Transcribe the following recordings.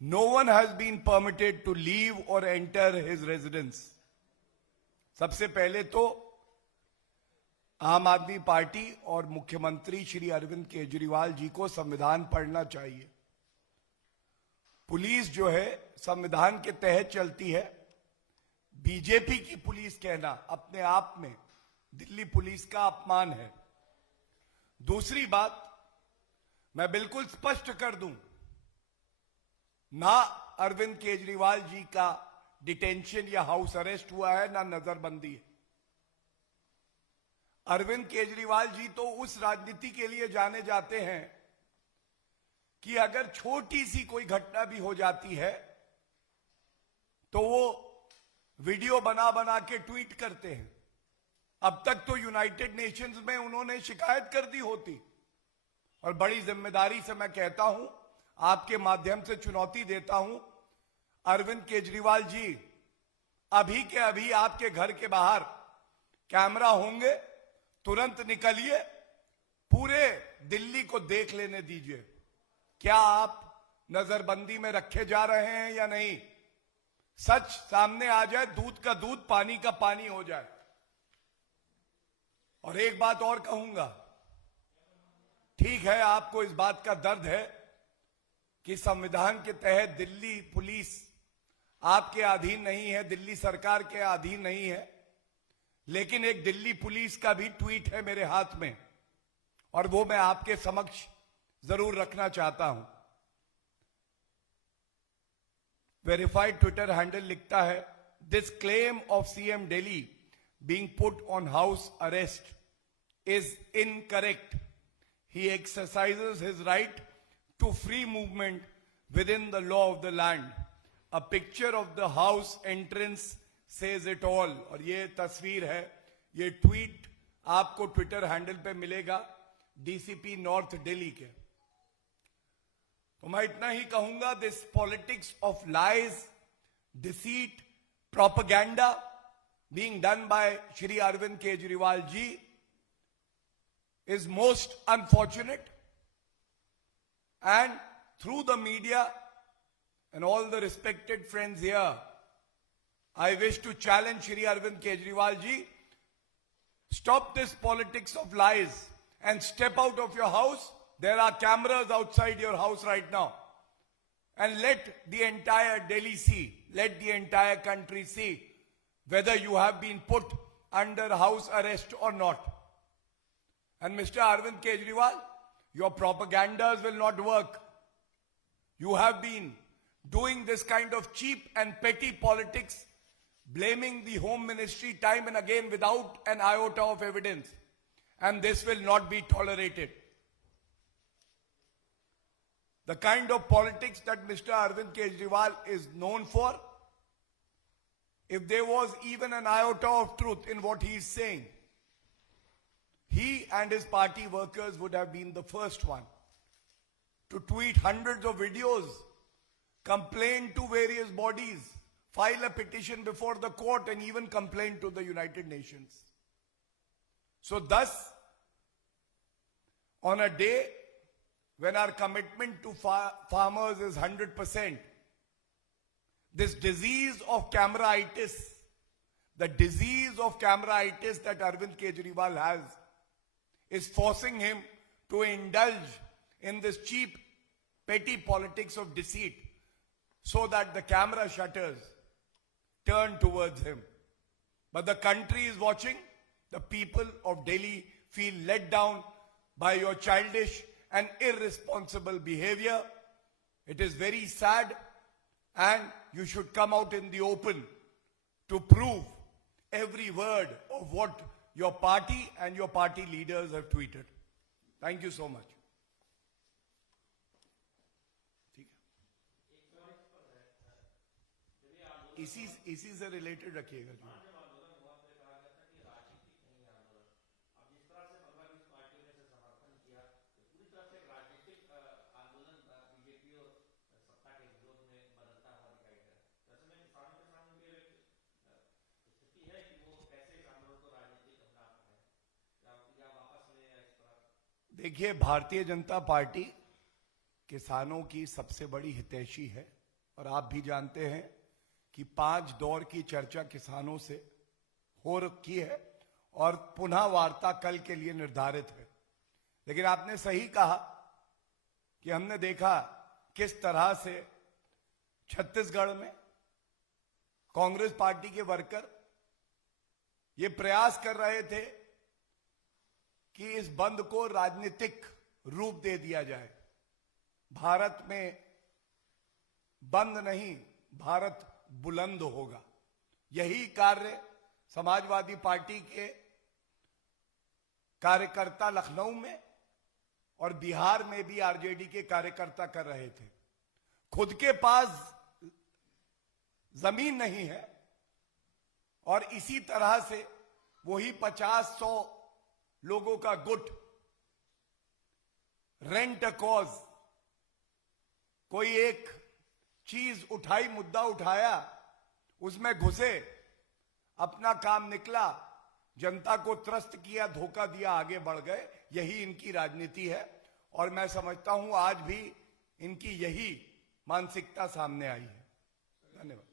No one has been permitted to leave or enter his residence. सबसे पहले तो आम आदमी पार्टी और मुख्यमंत्री श्री अरविंद केजरीवाल जी को संविधान पढ़ना चाहिए। पुलिस जो है संविधान के तहत चलती है। बीजेपी की पुलिस कहना अपने आप में दिल्ली पुलिस का अपमान है। दूसरी बात मैं बिल्कुल स्पष्ट कर दूं, ना अरविंद केजरीवाल जी का डिटेंशन या हाउस अरेस्ट हुआ है, ना नजरबंदी है। अरविंद केजरीवाल जी तो उस राजनीति के लिए जाने जाते हैं कि अगर छोटी सी कोई घटना भी हो जाती है तो वो वीडियो बना बना के ट्वीट करते हैं। अब तक तो यूनाइटेड नेशंस में उन्होंने शिकायत कर दी होती। और बड़ी जिम्मेदारी से मैं कहता हूं, आपके माध्यम से चुनौती देता हूं, अरविंद केजरीवाल जी अभी के अभी आपके घर के बाहर कैमरा होंगे, तुरंत निकलिए, पूरे दिल्ली को देख लेने दीजिए क्या आप नजरबंदी में रखे जा रहे हैं या नहीं। सच सामने आ जाए, दूध का दूध पानी का पानी हो जाए। और एक बात और कहूंगा, ठीक है आपको इस बात का दर्द है कि संविधान के तहत दिल्ली पुलिस आपके अधीन नहीं है, दिल्ली सरकार के अधीन नहीं है, लेकिन एक दिल्ली पुलिस का भी ट्वीट है मेरे हाथ में और वो मैं आपके समक्ष जरूर रखना चाहता हूं। वेरीफाइड ट्विटर हैंडल लिखता है, this claim of CM Delhi being put on house arrest is incorrect. He exercises his right to free movement within the law of the land. A picture of the house entrance says it all. और ये तस्वीर है, ये tweet आपको Twitter handle पे मिलेगा DCP north Delhi के। तो मैं इतना ही कहूंगा, this politics of lies, deceit, propaganda being done by Shri Arvind Kejriwal ji is most unfortunate, and through the media and all the respected friends here, I wish to challenge Shri Arvind Kejriwal ji, stop this politics of lies and step out of your house. There are cameras outside your house right now, and let the entire Delhi see, let the entire country see whether you have been put under house arrest or not. And Mr. Arvind Kejriwal, your propagandas will not work. You have been doing this kind of cheap and petty politics, blaming the Home Ministry time and again without an iota of evidence. And this will not be tolerated. The kind of politics that Mr. Arvind Kejriwal is known for, if there was even an iota of truth in what he is saying, he and his party workers would have been the first one to tweet hundreds of videos, complain to various bodies, file a petition before the court, and even complain to the United Nations. So thus, on a day when our commitment to farmers is 100%, this disease of cameraitis, the disease of cameraitis that Arvind Kejriwal has, is forcing him to indulge in this cheap, petty politics of deceit so that the camera shutters turn towards him. But the country is watching. The people of Delhi feel let down by your childish and irresponsible behavior. It is very sad, and you should come out in the open to prove every word of what your party and your party leaders have tweeted. Thank you so much. इसी से related रखिएगा जो देखिए, Bharatiya Janata party किसानों की सबसे बड़ी हितैषी है। और आप भी जानते हैं कि 5 दौर की चर्चा किसानों से हो रखी है और पुनः वार्ता कल के लिए निर्धारित है। लेकिन आपने सही कहा कि हमने देखा किस तरह से छत्तीसगढ़ में कांग्रेस पार्टी के वर्कर ये प्रयास कर रहे थे कि इस बंद को राजनीतिक रूप दे दिया जाए। भारत में बंद नहीं, भारत बुलंद होगा। यही कार्य समाजवादी पार्टी के कार्यकर्ता लखनऊ में और बिहार में भी आरजेडी के कार्यकर्ता कर रहे थे। खुद के पास जमीन नहीं है और इसी तरह से वही 50-100 लोगों का गुट रेंट अ कॉज, कोई एक चीज उठाई, मुद्दा उठाया, उसमें घुसे, अपना काम निकला, जनता को त्रस्त किया, धोखा दिया, आगे बढ़ गए। यही इनकी राजनीति है और मैं समझता हूं आज भी इनकी यही मानसिकता सामने आई है। धन्यवाद।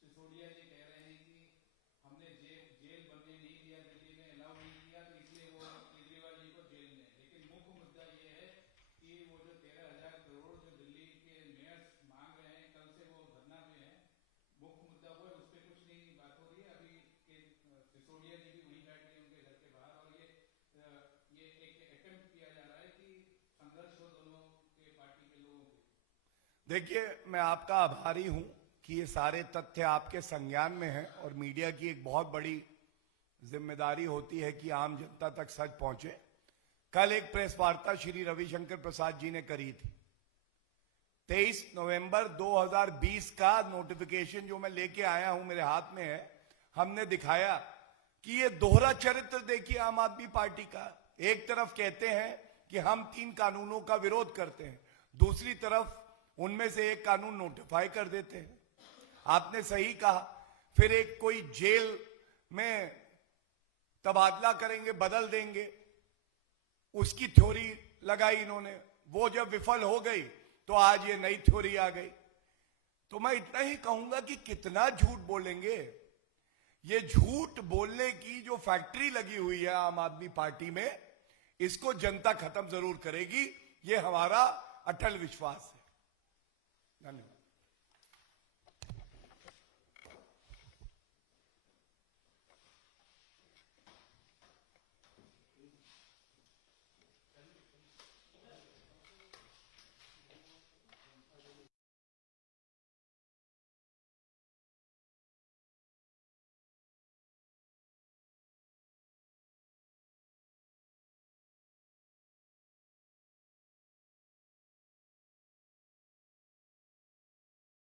सिसोदिया जी कह रहे हैं कि हमने जेल बनने नहीं दिया, दिल्ली में अलाउ नहीं किया, तो इसलिए वो केजरीवाल जी को जेल में। लेकिन मुख्य मुद्दा ये है कि वो जो 13,000 करोड़ जो दिल्ली के मेयर मांग रहे हैं, कल से वो धरना पे हैं, मुख्य मुद्दा वो है, उस पर कुछ नहीं बात हो रही है। अभी सिसोदिया जी भी वहीं बैठ गए उनके घर के बाहर और ये एक अटेम्प्ट किया जा रहा है कि संघर्ष हो दोनों के पार्टी के लोगों के। देखिए, मैं आपका आभारी हूं कि ये सारे तथ्य आपके संज्ञान में हैं और मीडिया की एक बहुत बड़ी जिम्मेदारी होती है कि आम जनता तक सच पहुंचे। कल एक प्रेस वार्ता श्री रविशंकर प्रसाद जी ने करी थी। 23 नवंबर 2020 का नोटिफिकेशन जो मैं लेके आया हूं, मेरे हाथ में है, हमने दिखाया कि ये दोहरा चरित्र देखिए आम आदमी पार्टी का। एक तरफ कहते हैं कि हम 3 कानूनों का विरोध करते हैं, दूसरी तरफ उनमें से एक कानून नोटिफाई कर देते हैं। आपने सही कहा, फिर एक कोई जेल में तबादला करेंगे, बदल देंगे, उसकी थ्योरी लगाई इन्होंने। वो जब विफल हो गई तो आज ये नई थ्योरी आ गई। तो मैं इतना ही कहूंगा कि कितना झूठ बोलेंगे। ये झूठ बोलने की जो फैक्ट्री लगी हुई है आम आदमी पार्टी में, इसको जनता खत्म जरूर करेगी, ये हमारा अटल विश्वास है। धन्यवाद।